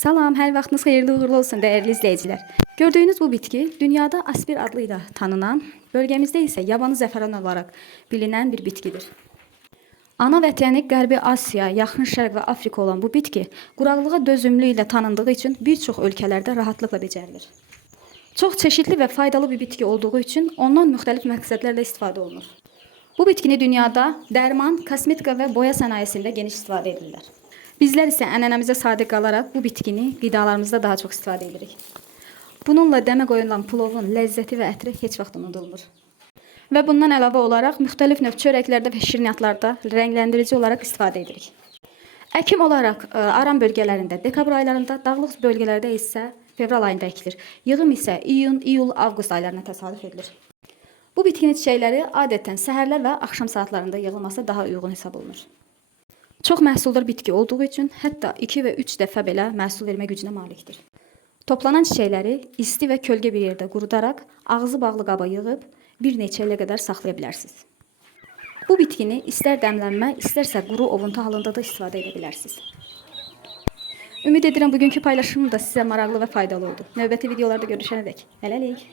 Salam, hər vaxtınız xeyirli uğurlu olsun değerli izleyiciler. Gördüğünüz bu bitki dünyada aspir adıyla tanınan, bölgemizde ise yabanı zəfəran olarak bilinen bir bitkidir. Ana vətəni Qərbi Asiya, Yaxın Şərq və Afrika olan bu bitki quraqlığa dözümlü ilə tanındığı için bir çox ölkələrdə rahatlıkla becərilir. Çox çeşitli və faydalı bir bitki olduğu için ondan müxtəlif məqsədlərlə istifadə olunur. Bu bitkini dünyada dərman, kosmetika və boya sənayesində geniş istifadə edirlər. Bizlər isə ənənəmizə sadiq qalaraq bu bitkini qidalarımızda daha çox istifadə edirik. Bununla dəmə qoyulan plovun ləzzəti və ətri heç vaxt unudulmur. Və bundan əlavə olaraq müxtəlif növ çörəklərdə və şirniyyatlarda rənglendirici olarak istifadə edirik. Əkim olaraq aran bölgələrində dekabr aylarında, dağlıq bölgələrdə isə fevral ayında ekilir. Yığım isə iyun, iyul, avqust aylarına təsadüf edilir. Bu bitkinin çiçəkləri adətən səhərlər və axşam saatlarında yığılması daha uyğun hesab olunur. Çox məhsuldar bitki olduğu üçün hətta 2 və 3 dəfə belə məhsul vermə gücünə malikdir. Toplanan çiçəkləri isti və kölgə bir yerdə qurudaraq ağzı bağlı qaba yığıb bir neçə ilə qədər saxlaya bilərsiniz. Bu bitkini istər dəmlənmə, istərsə quru ovuntu halında da istifadə edə bilərsiniz. Ümid edirəm bugünkü paylaşımım da sizə maraqlı və faydalı oldu. Növbəti videolarda görüşənədək. Hələlik.